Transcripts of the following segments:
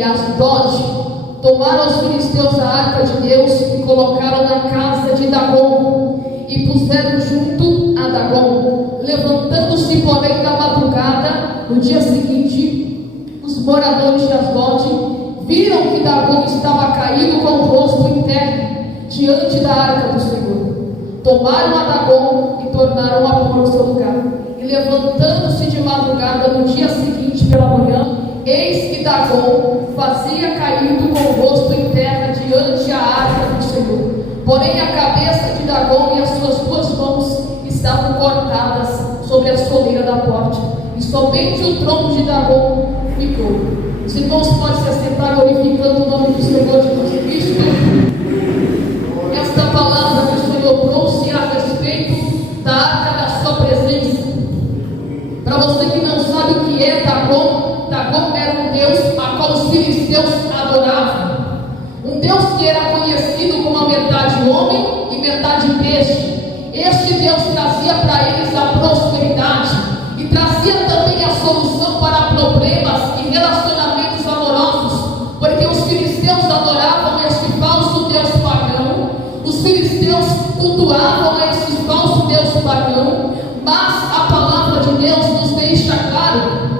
e Asdod, tomaram os filisteus a arca de Deus e colocaram na casa de Dagom e puseram junto a Dagom. Levantando-se, porém, da madrugada, no dia seguinte, os moradores de Asdod viram que Dagom estava caído com o rosto em terra diante da arca do Senhor. Tomaram a Dagom e tornaram a pôr no seu lugar. E levantando-se de madrugada no dia seguinte pela manhã, eis que Dagom fazia caído com o rosto em terra diante da arca do Senhor. Porém a cabeça de Dagom e as suas duas mãos estavam cortadas sobre a soleira da porta, e somente o tronco de Dagom ficou. Os irmãos podem se assentar glorificando o nome do Senhor Jesus Cristo. Esta palavra que o Senhor trouxe a respeito da arca da sua presença. Para você que não sabe o que é Dagom, Dagom era um deus a qual os filisteus adoravam. Um deus que era conhecido como a metade homem e metade peixe. Este Deus trazia para eles a prosperidade e trazia também a solução para problemas e relacionamentos amorosos, porque os filisteus adoravam este falso deus pagão. Os filisteus cultuavam a esse falso deus pagão, mas a palavra de Deus nos deixa claro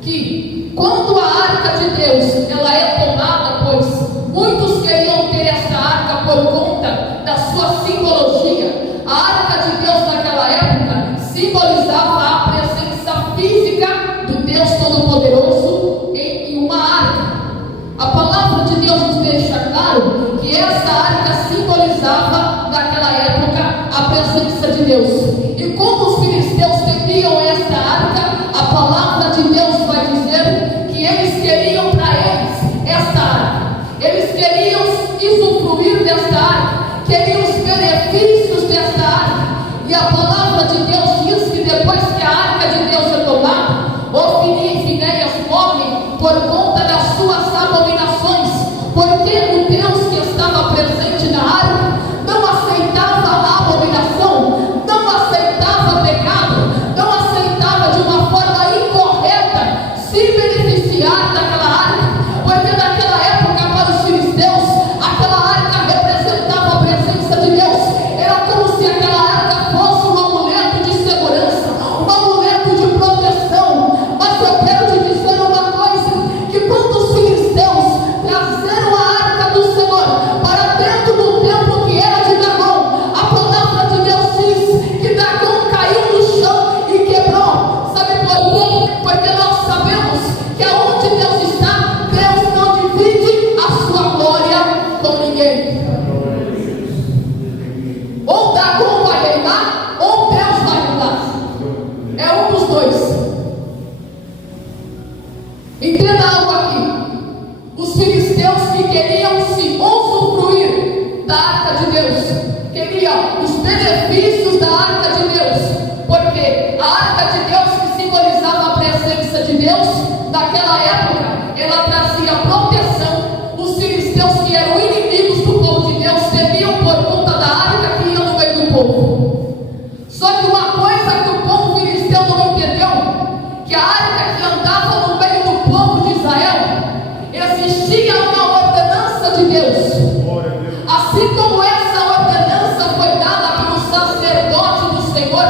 que quando a arca de Deus ela é tomada, pois muitos queriam ter essa arca por conta da sua simbologia. A arca de Deus naquela época simbolizava a presença física do Deus Todo-Poderoso em uma arca. A palavra de Deus nos deixa claro que essa arca simbolizava naquela época a presença de Deus. E como os filisteus temiam essa arca, a palavra de Deus vai dizer que eles queriam para eles essa arca. Eles queriam usufruir desta arca, queriam os benefícios desta arca. E a palavra de Deus diz que depois que a arca de Deus é tomada, Ofni e Finéias morrem por conta das suas abominações, porque o Deus que estava presente na arca não aceitava a abominação, não aceitava pecado, não aceitava de uma forma incorreta se beneficiar daquela arca, porque naquela época para os filisteus aquela arca representava a presença de Deus. Era como se aquela arca fosse um amuleto de segurança, um amuleto de proteção. Mas eu quero te dizer uma coisa, que quando os filisteus trazeram a arca do Senhor para dentro do templo que era de Dagom, a palavra de Deus diz que Dagom caiu no chão e quebrou. Sabe por quê? Porque nós sabemos que aonde Deus está, Deus não divide a sua glória com ninguém. Ou Dagom vai reinar, ou Deus vai reinar. É um dos dois. Entenda algo aqui. Os filisteus que queriam se usufruir da arca de Deus, queriam os benefícios da arca de Deus, porque a arca de Deus que simbolizava a presença de Deus, naquela época, ela trazia proteção. Os filisteus que eram inimigos do povo de Deus temiam por conta da arca que ia no meio do povo. Só que uma coisa que o povo filisteu não entendeu, que a arca que andava no meio do povo de Israel, existia uma ordenança de Deus. Assim como essa ordenança foi dada pelo sacerdote do Senhor,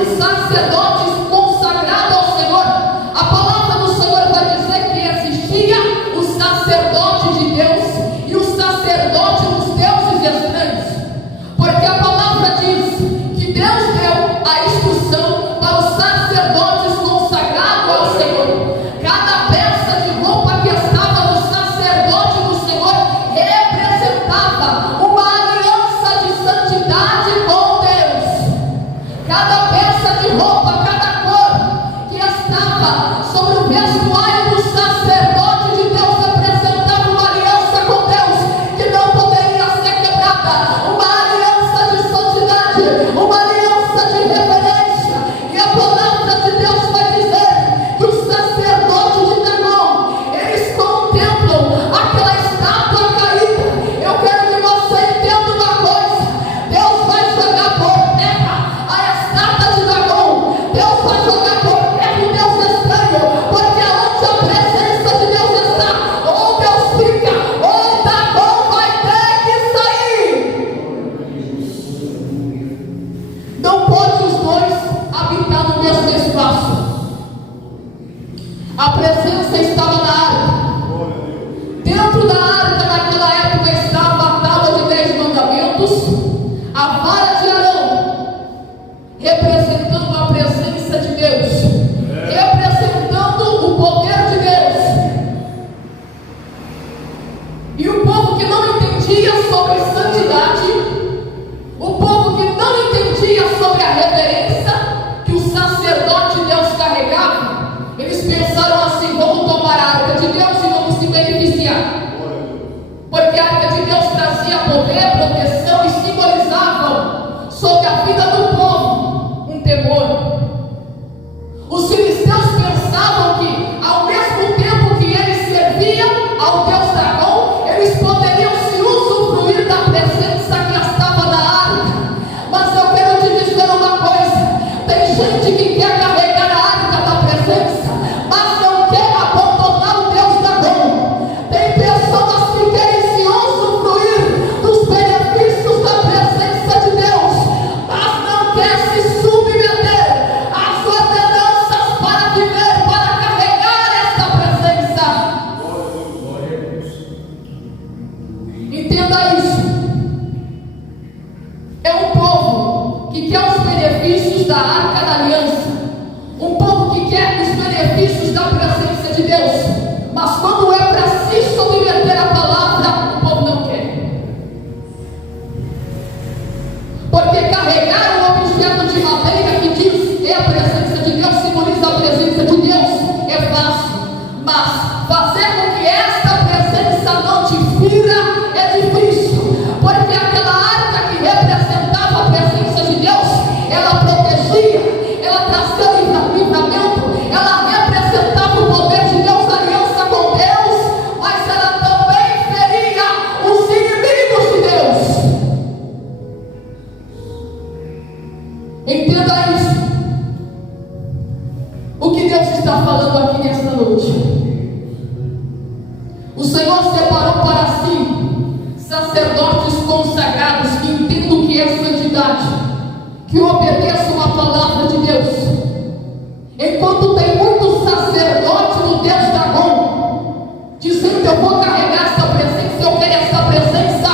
os sacerdotes consagrados ao Senhor, a palavra do Senhor vai dizer que existia o sacerdote de Deus e o sacerdote dos deuses estranhos, porque a palavra diz que Deus deu a instrução para os sacerdotes consagrados ao Senhor. Cada peça de roupa que estava no sacerdote do Senhor representava uma aliança de santidade com Deus. Cada peça de roupa, cada cor que estava sobre o vestuário do sacerdote de Deus representava uma aliança com Deus que não poderia ser quebrada, uma aliança de santidade, uma aliança de reverência. E a palavra de Deus vai dizer que os sacerdotes de Dagom, eles contemplam aquela estátua caída. Eu quero que você entenda uma coisa: Deus vai jogar por terra a estátua de Dagom, Deus vai jogar por terra o Deus estranho, porque a presença estava na arca. Dentro da arca, naquela época, estava a tábua de 10 mandamentos, a vara de Arão, representando a presença de Deus, representando o poder de Deus. E o povo que não entendia sobre santidade, o povo que não entendia sobre a reverência que o sacerdote de Deus carregava, eles pensaram assim: vamos tomar a arca de Deus e vamos se beneficiar. Porque a arca de Deus trazia poder, proteção e simbolizava sobre a vida do povo um temor. Os filisteus pensavam que, ao mesmo tempo que eles serviam ao Deus Dagom, eles poderiam se usufruir da presença que estava na arca. Mas eu quero te dizer uma coisa: tem gente que quer carregar a arca da presença, mas não quer abandonar o Deus Dagom. Tem pessoas que querem se usufruir dos benefícios da presença de Deus, mas não quer se submeter às ordenanças para viver, para carregar esta presença. Entenda isso. É um povo que quer os benefícios da arca da aliança, um povo que quer os benefícios da presença de Deus, mas quando é para se submeter à palavra, o povo não quer. Porque carregar um objeto de madeira que diz é a presença de Deus, simboliza a presença de Deus, é fácil, mas fazer com que esta presença não te fira é difícil. Porque aquela arca que representava a presença de Deus, ela protegia, ela trazia livramento, ela representava o poder de Deus, a aliança com Deus, mas ela também feria os inimigos de Deus. Entenda isso. O que Deus está falando aqui nesta noite? O Senhor separou para si sacerdotes consagrados que entendam o que é santidade, que obedeçam a palavra de Deus. Enquanto tem muitos sacerdotes no Deus Dagom, dizendo: eu vou carregar essa presença, eu quero essa presença,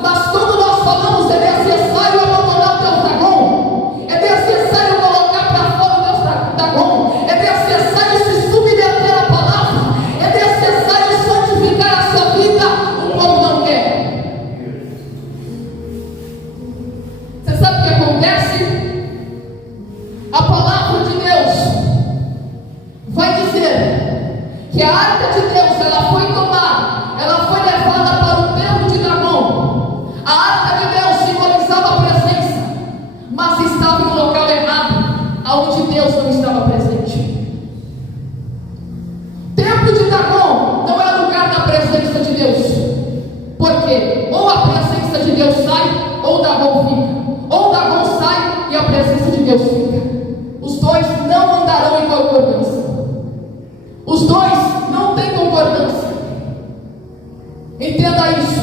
mas quando nós falamos é necessário abandonar o Deus Dagom, é necessário colocar para fora o Deus Dagom, é necessário se submeter à palavra, é necessário santificar a sua vida, o povo não quer. Você sabe o que acontece? A palavra de Deus vai dizer que a arca de Deus, ela foi tomada, ela foi levada para o templo de Dagom. A arca de Deus simbolizava a presença, mas estava em local errado, aonde Deus não estava presente. Templo de Dagom não é lugar da presença de Deus, porque ou a presença de Deus sai, ou Dagom fica, ou Dagom sai e a presença de Deus fica. Os dois não andarão em concordância. Os dois não têm concordância. Entenda isso.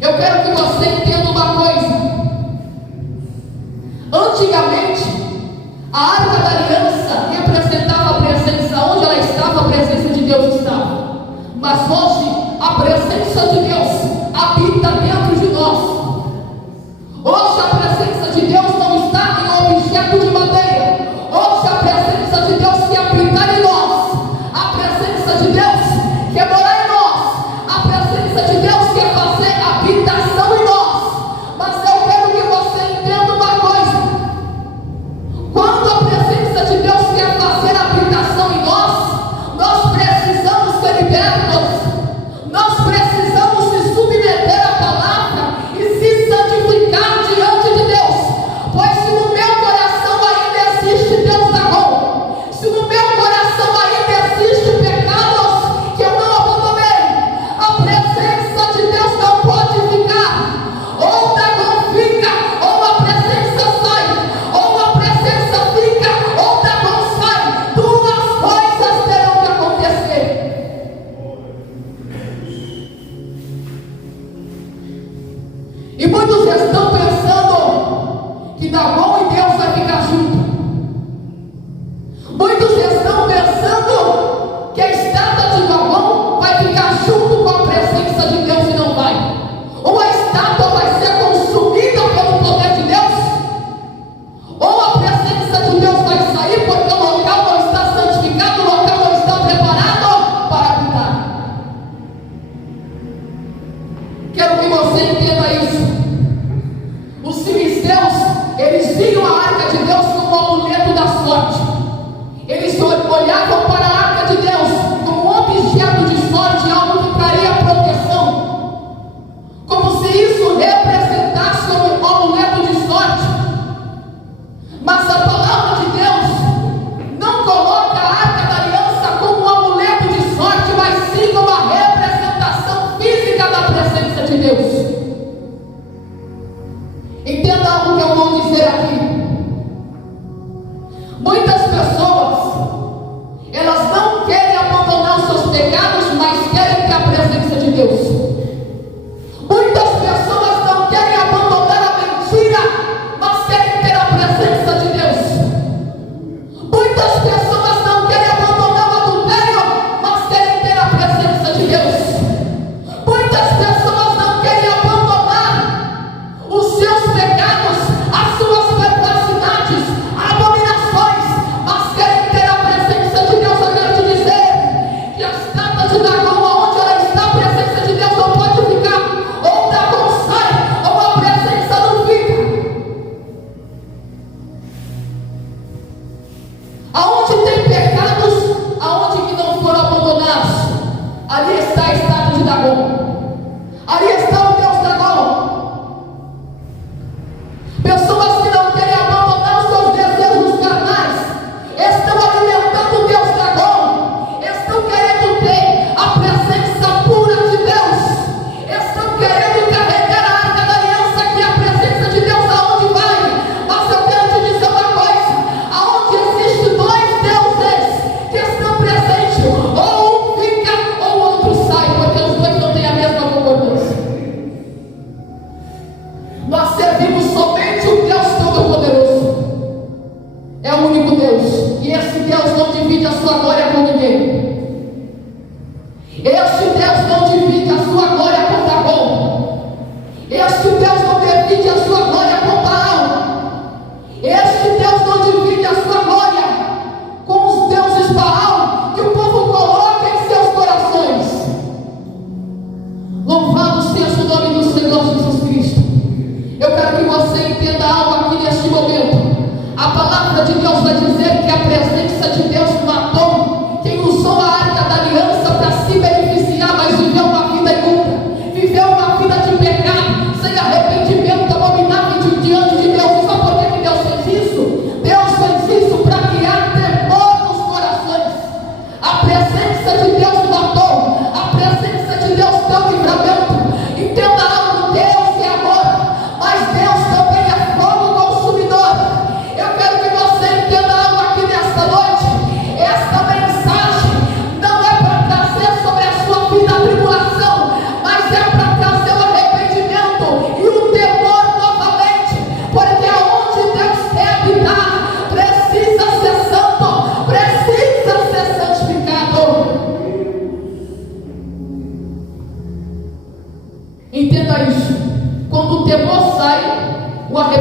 Eu quero que você entenda uma coisa. Antigamente, a arca da aliança representava a presença. Onde ela estava, a presença de Deus estava. Mas hoje, a presença de Deus habita dentro de nós. Hoje a presença de Deus não está em um objeto de madeira. Hoje a presença de Deus quer habitar em nós. A presença de Deus quer morar em nós. A presença de Deus quer fazer habitação em nós. Mas eu quero que você entenda uma coisa: quando a presença de Deus quer fazer habitação em nós, nós precisamos ser libertos. Nós precisamos se submeter à palavra.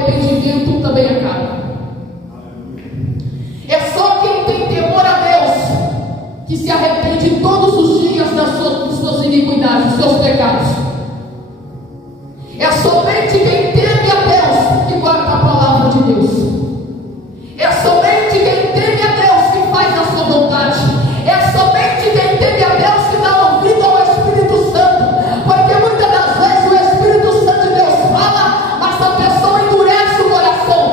arrependimento também acaba. É só quem tem temor a Deus que se arrepende todos os dias das suas iniquidades, dos seus pecados. É somente quem teme a Deus que guarda a palavra de Deus. É somente quem teme a Deus que faz a sua vontade. É somente quem teme a Deus que dá ouvido ao Espírito Santo. Porque muitas das vezes o Espírito Santo de Deus fala, mas a pessoa endurece o coração.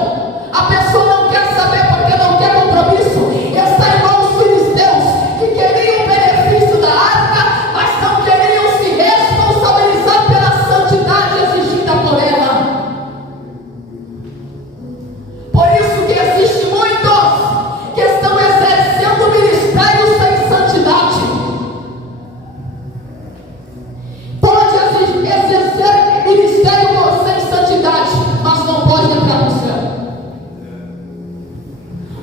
A pessoa não quer saber porque não quer compromisso. Está igual os filisteus que queriam o benefício da arca, mas não queriam se responsabilizar pela santidade exigida por ela. Por isso que existe muitos que estão exercendo o ministério sem santidade. Pode exercer ministério sem santidade, mas não pode entrar no céu.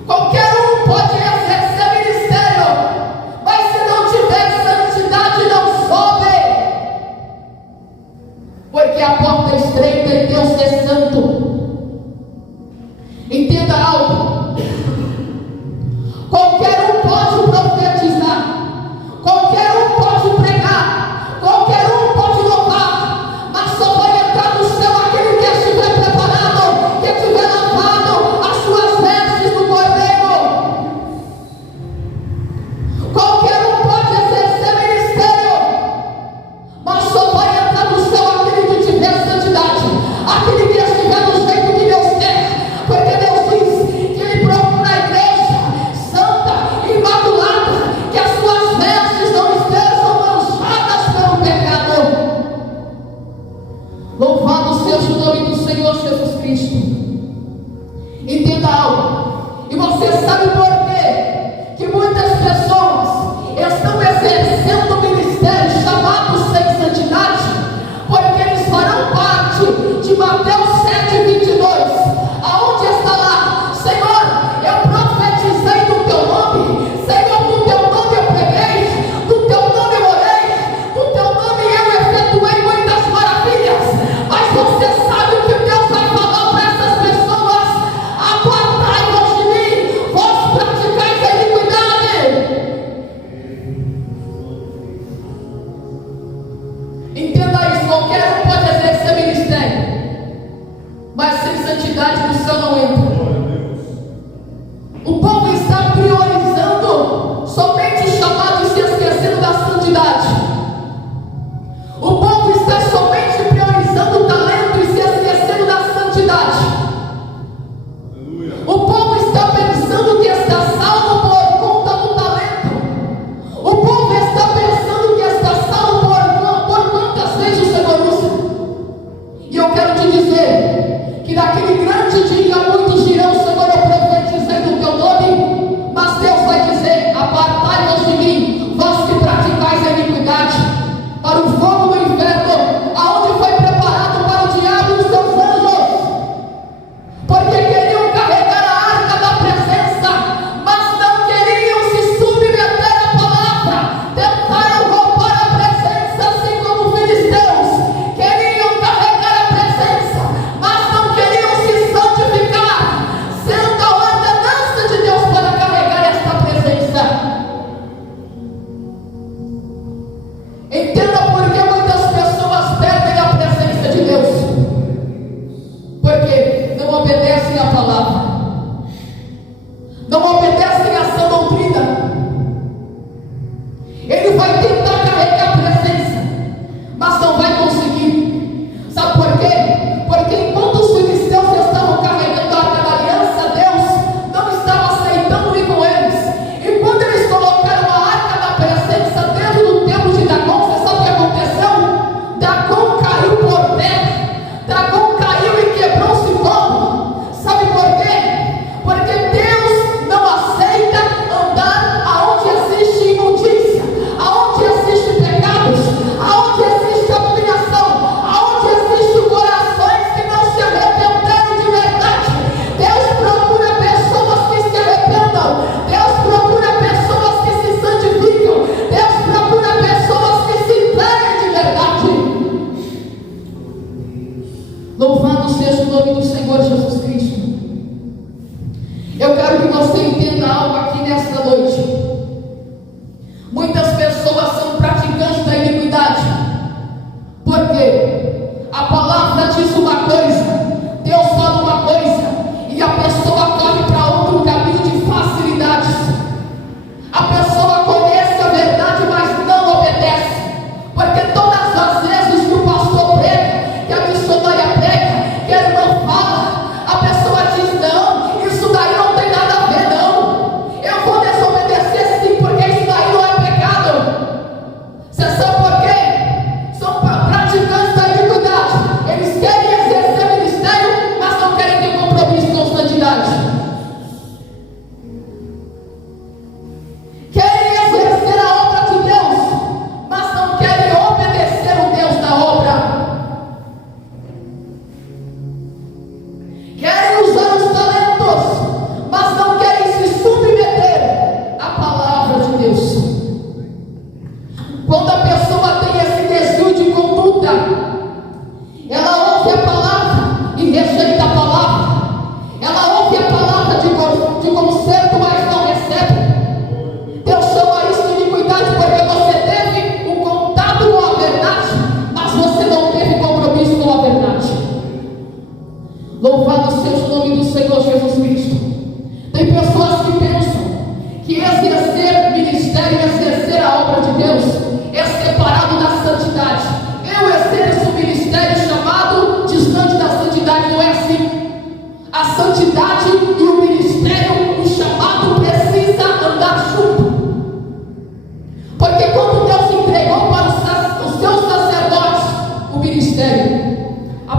Qualquer um pode exercer ministério, mas se não tiver santidade não sobe. Porque a porta é estreita e Deus é santo. Entenda algo. Qualquer um pode profetizar, qualquer um pode pregar, qualquer um pode louvar, mas só vai entrar no céu aquele que estiver preparado, que tiver lavado as suas vestes do Cordeiro. Qualquer um pode exercer ministério, mas só vai entrar no céu aquele que tiver santidade, aquele que estiver no jeito que Deus quer. Porque Deus diz que Ele procura a igreja santa, imaculada, que as suas vestes não estejam manchadas pelo pecado. Louvado seja o nome do Senhor Jesus Cristo. Entenda algo. E você sabe por quê? Que muitas pessoas estão exercendo o ministério chamado sem santidade, porque eles farão parte de Mateus 7:22, aonde está lá: Senhor, eu profetizei no teu nome, Senhor, no teu nome eu preguei, no teu nome eu orei, no teu nome eu efetuei muitas maravilhas. Mas você sabe o que Deus vai falar para essas pessoas? Apartai-vos de mim, vós praticais a iniquidade. Entenda isso, qualquer um pode exercer ministério, mas sem santidade no céu não entra. O povo está priorizando somente o chamado e se esquecendo da santidade. O povo está somente priorizando o talento e se esquecendo da santidade. O povo está pensando que está salvo por conta do talento. O povo está pensando que está salvo por quantas vezes o Senhor usa. E eu quero te dizer que naquele grande dia muitos dirão: Senhor, eu profetizei no teu nome. Mas Deus vai dizer: apartai-vos de mim, vós que praticais a iniquidade, para o fogo do inferno, aonde foi preparado para o diabo e os seus anjos. Porque queriam carregar a arca da presença, mas não queriam se submeter à palavra. Tentaram roubar a presença, assim como os filisteus. Queriam carregar a presença, mas não queriam se santificar, sendo a ordenança de Deus para carregar esta presença. Entenda por que muitas pessoas perdem a presença de Deus: porque não obedecem à palavra, não obedecem à sã doutrina. Ele vai tentar carregar a presença, mas não vai conseguir. Sabe por quê? Porque enquanto os filisteus estavam carregando a arca da aliança, Deus não estava aceitando ir com eles. E quando eles colocaram a arca da presença dentro do templo de Dagom, você sabe o que aconteceu? Dagom caiu por terra, Dagom caiu e quebrou-se todo. Sabe por quê? Porque Deus não aceita andar aonde existe imundícia, aonde existe pecados,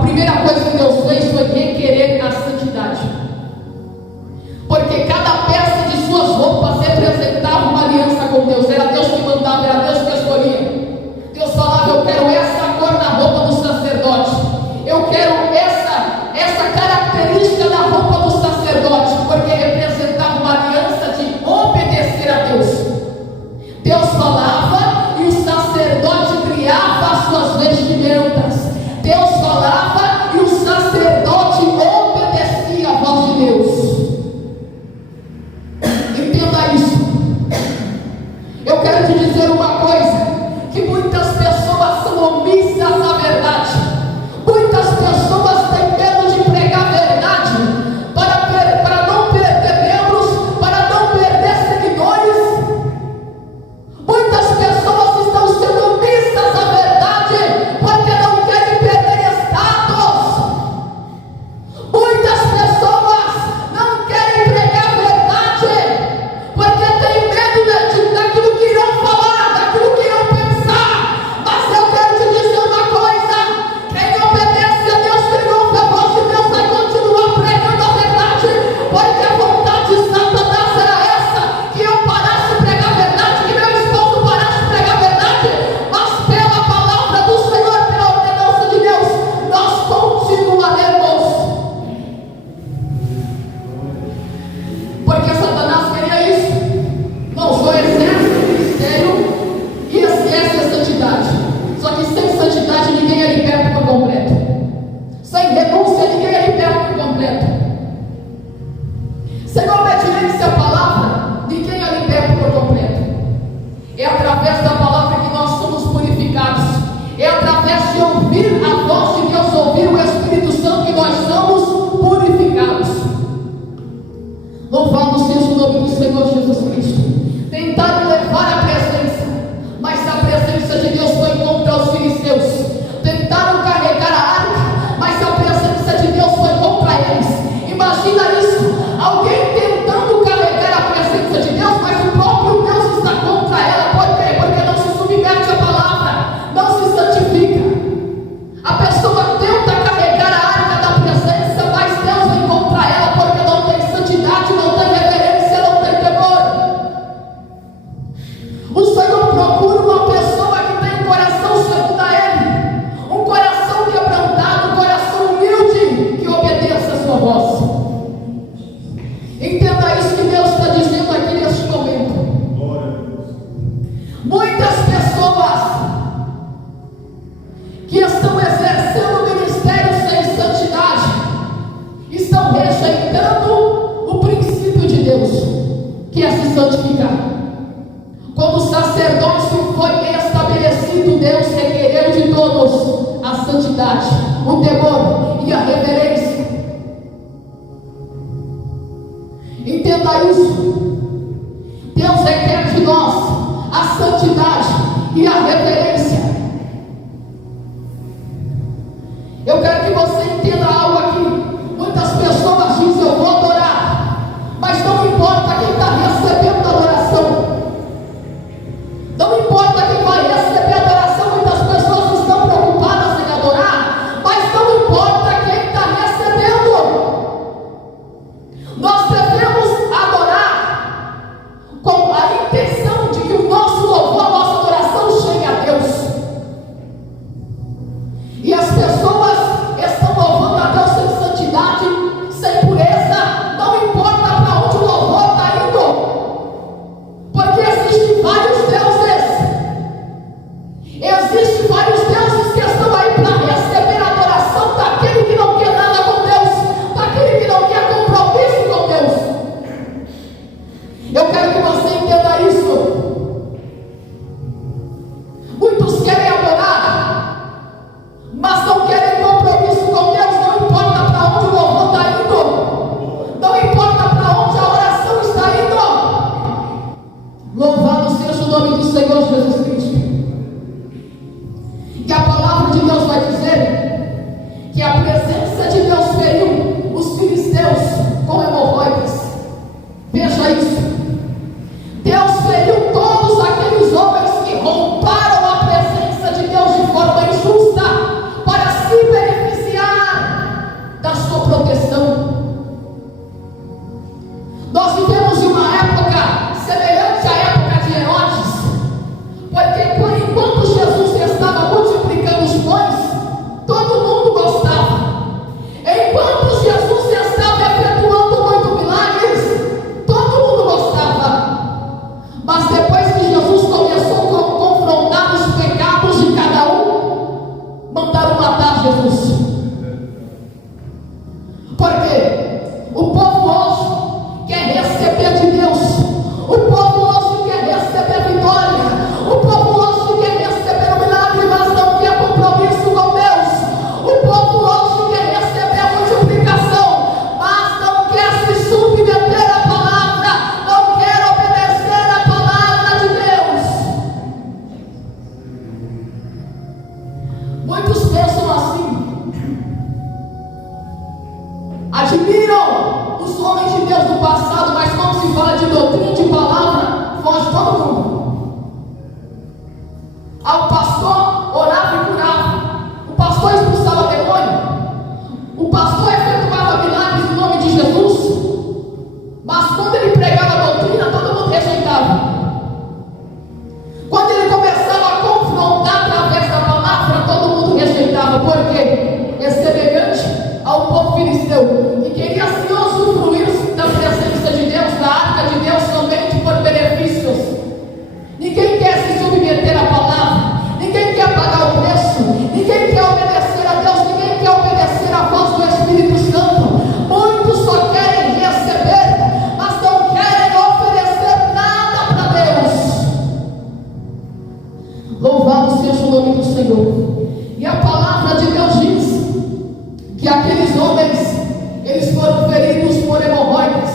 primeira coisa que Deus fez foi requerer a santidade. Porque cada peça de suas roupas representava uma aliança com Deus. Era Deus que mandava, era Deus que escolhia. Deus falava: eu quero essa cor na roupa do sacerdote. Eu quero essa característica na roupa do sacerdote, porque representava uma aliança de obedecer a Deus. Deus falava e o sacerdote criava as suas vestimentas. Deus falava e o sacerdote obedecia a voz de Deus. Entenda isso. Eu quero te dizer uma coisa: que muitas pessoas são omissas à verdade. Muitas pessoas têm medo de pregar a verdade para não perder membros, para não perder seguidores. Muitas pessoas estão sendo omissas à verdade porque não querem perder status. Muitas pessoas não querem pregar a verdade porque têm medo daquilo que irão falar, daquilo que irão pensar. Mas eu quero te dizer uma coisa: quem obedece a Deus, quem ouve a voz de Deus, vai continuar pregando a verdade, porque a vontade de Satanás era essa: que eu parasse de pregar a verdade, que meu esposo parasse de pregar a verdade. Mas pela palavra do Senhor, pela ordenança de Deus, nós continuaremos. Porque Satanás queria isso. Não, só exerce o ministério e esquece a santidade. Só que sem santidade ninguém é liberto por completo. Sem renúncia ninguém é liberto por completo. Sem obediência à palavra ninguém é liberto por completo. É através da palavra que nós somos purificados. É através de ouvir a voz de Deus, ouvir o Espírito Santo, que nós somos purificados. Louvado seja o nome do Senhor Jesus Cristo. Tentaram levar a presença, mas a presença de Deus foi contra os filisteus. Tentaram carregar a arca, mas a presença de Deus foi contra eles. Imagina isso: alguém tentando carregar a presença de Deus, mas o próprio Deus está contra ela. Por quê? Porque não se submete à palavra, não se santifica. A pessoa tenta carregar a arca da presença, mas Deus vem contra ela, porque não tem santidade, não tem reverência, não tem temor. O Senhor procura uma pessoa que tem um coração segundo a Ele, um coração quebrantado, um coração humilde, que obedeça a sua voz. Entenda isso que Deus está dizendo aqui neste momento. Muitas pessoas que estão exercendo o ministério sem santidade estão rejeitando o princípio de Deus, que é se santificar. Quando o sacerdócio foi estabelecido, Deus requereu de todos a santidade, o temor e a reverência. Entenda isso. Deus requer de nós a santidade e a reverência. Eu quero que você entenda algo aqui. Muitas pessoas dizem: eu vou adorar, mas não importa quem está recebendo a adoração. Não importa quem vai receber a adoração. Muitas pessoas estão preocupadas em adorar, mas não importa quem está recebendo filisteu, que queria assim usufruir da presença de Deus, da arca de Deus, somente por benefícios. Ninguém quer se submeter à palavra, ninguém quer pagar o preço, ninguém quer obedecer a Deus, ninguém quer obedecer à voz do Espírito Santo. Muitos só querem receber, mas não querem oferecer nada para Deus. Louvado seja o nome do Senhor. E a palavra de Deus diz que aqueles homens, eles foram feridos por hemorroidas,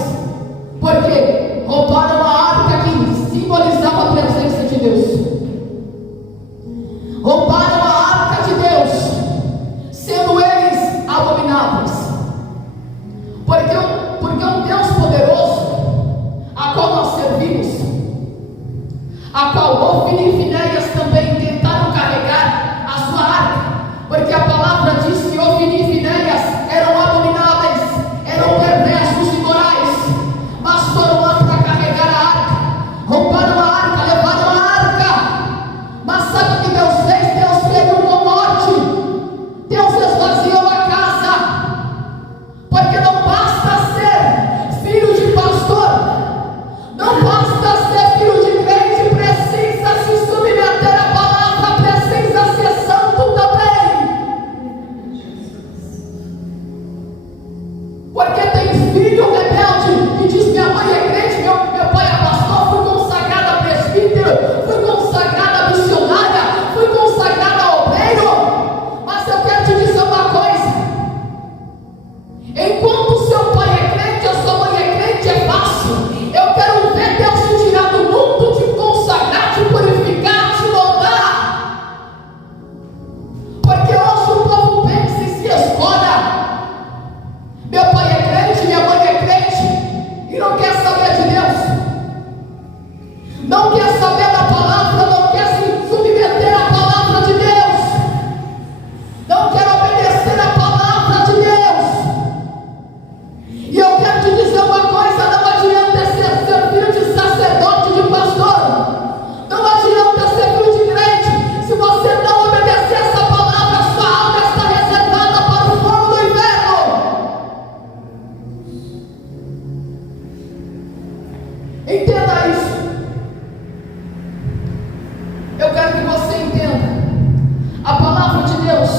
porque roubaram a arca que simbolizava a presença de Deus. Roubaram a arca de Deus, sendo eles abomináveis. Porque um Deus poderoso, a qual nós servimos, a qual Ofni e Finéias também tentaram carregar a sua arca, porque a palavra diz que Ofni e Finéias eram abomináveis, eram perversos e imorais, mas foram lá para carregar a arca, roubaram a arca, levaram a arca. Mas sabe o que Deus fez? Deus teve uma morte, Deus esvaziou a casa, porque não basta ser filho de pastor, não basta ser filho de crente, precisa se submeter à palavra, precisa ser santo também. Porque tem filho rebelde que diz: minha mãe é crente, meu pai é pastor, fui consagrada a presbítero, fui consagrada a missionária, fui consagrada a obreiro. Mas eu quero te dizer uma coisa: enquanto seu pai é crente, a sua mãe é crente, é fácil. Eu quero ver Deus te tirar do mundo, te consagrar, te purificar, te moldar. Porque hoje o povo pensa e se escolha: meu pai é crente, minha mãe é crente, e não quer saber de Deus, não quer saber da palavra, não quer se submeter à palavra de Deus, não quer obedecer à palavra de Deus. E eu quero te dizer uma coisa: não adianta ser filho de sacerdote, de pastor, não adianta ser filho de crente, se você não obedecer essa palavra, sua alma está reservada para o fogo do inferno. Entenda isso. Eu quero que você entenda. A palavra de Deus,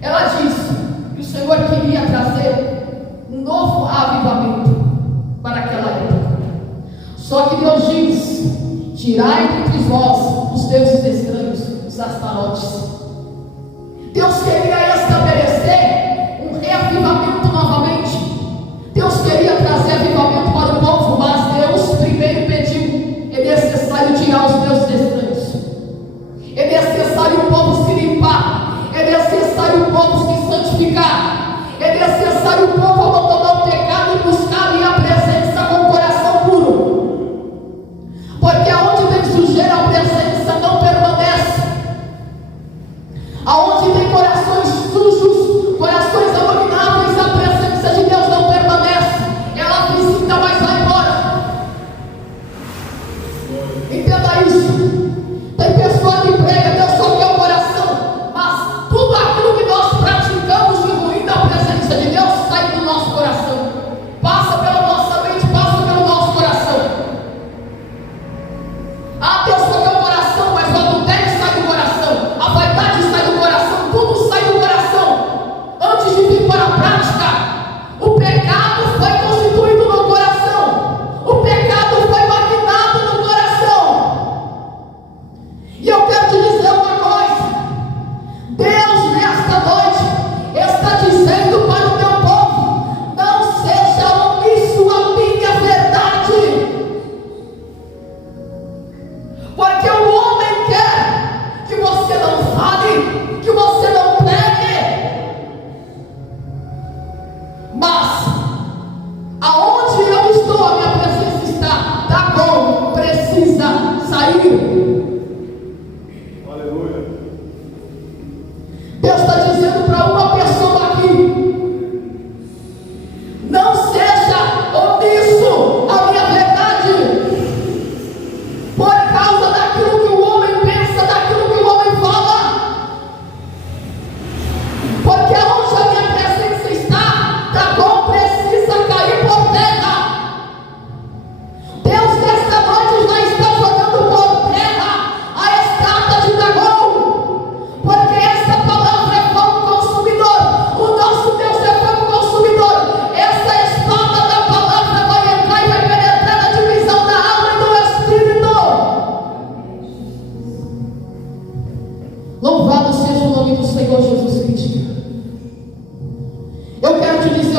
ela diz que o Senhor queria trazer um novo avivamento para aquela época. Só que Deus diz: tirai dentre vós os deuses estranhos, os astarotes. Deus queria estabelecer um reavivamento novamente. Deus queria trazer avivamento para o povo, mas Deus primeiro pediu: é necessário tirar os deuses estranhos, é necessário o povo se limpar, é necessário o povo se santificar, é necessário o povo abandonar o pecado e buscar a minha presença com o coração puro. Porque aonde tem sujeira, a presença não permanece. Aonde tem corações sujos, corações abomináveis, a presença de Deus não permanece. Ela visita, mas vai embora. Entenda isso. Tem pessoa que prega: Deus só quer o coração, mas tudo aquilo que nós praticamos de ruim da presença de Deus sai do nosso coração, passa pela nossa mente, passa pelo nosso coração. Ah, Deus só quer o coração, mas o adultério sai do coração, a vaidade sai do coração, tudo sai do coração. Antes de vir para a prática, o pecado foi constituído no coração, o pecado foi maquinado no coração. E eu quero te dizer uma coisa: Deus nesta noite está dizendo para o meu povo: não seja omisso à minha verdade. Porque o homem quer que você não fale, que você não pregue. Mas aonde eu estou, a minha presença está. Dagon precisa sair. Aleluia. Deus está dizendo para uma pessoa aqui: não seja omisso à minha verdade, por causa daquilo que o homem pensa, daquilo que o homem fala.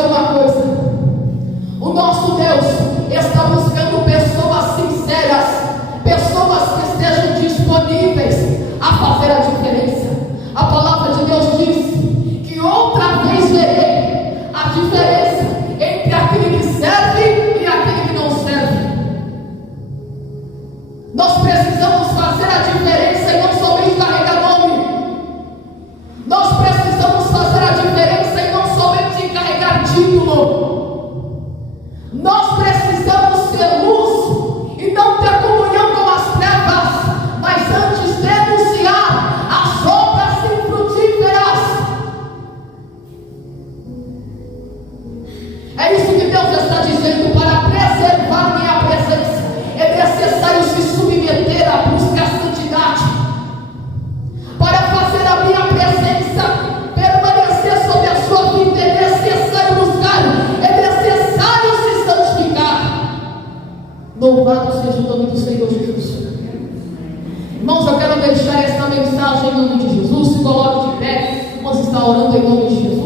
uma coisa: o nosso Deus está buscando pessoas sinceras, pessoas que estejam disponíveis a fazer a diferença. A palavra de Deus diz que outra vez verei a diferença entre aquele que serve e aquele que não serve. Nós precisamos fazer a diferença e não somente carregar nome. Nós precisamos fazer a diferença e não somente carregar título. Nós precisamos ser luz e não ter comunhão com as trevas, mas antes denunciar as obras infrutíferas. É isso que Deus está dizendo: para preservar minha presença, é necessário se submeter à busca à santidade. Para fazer a minha presença permanecer sobre a sua vida, é necessário buscar, é necessário se santificar. Louvado seja o nome do Senhor Jesus. Irmãos, eu quero deixar esta mensagem em nome de Jesus. Se coloque de pé, vamos estar orando em nome de Jesus.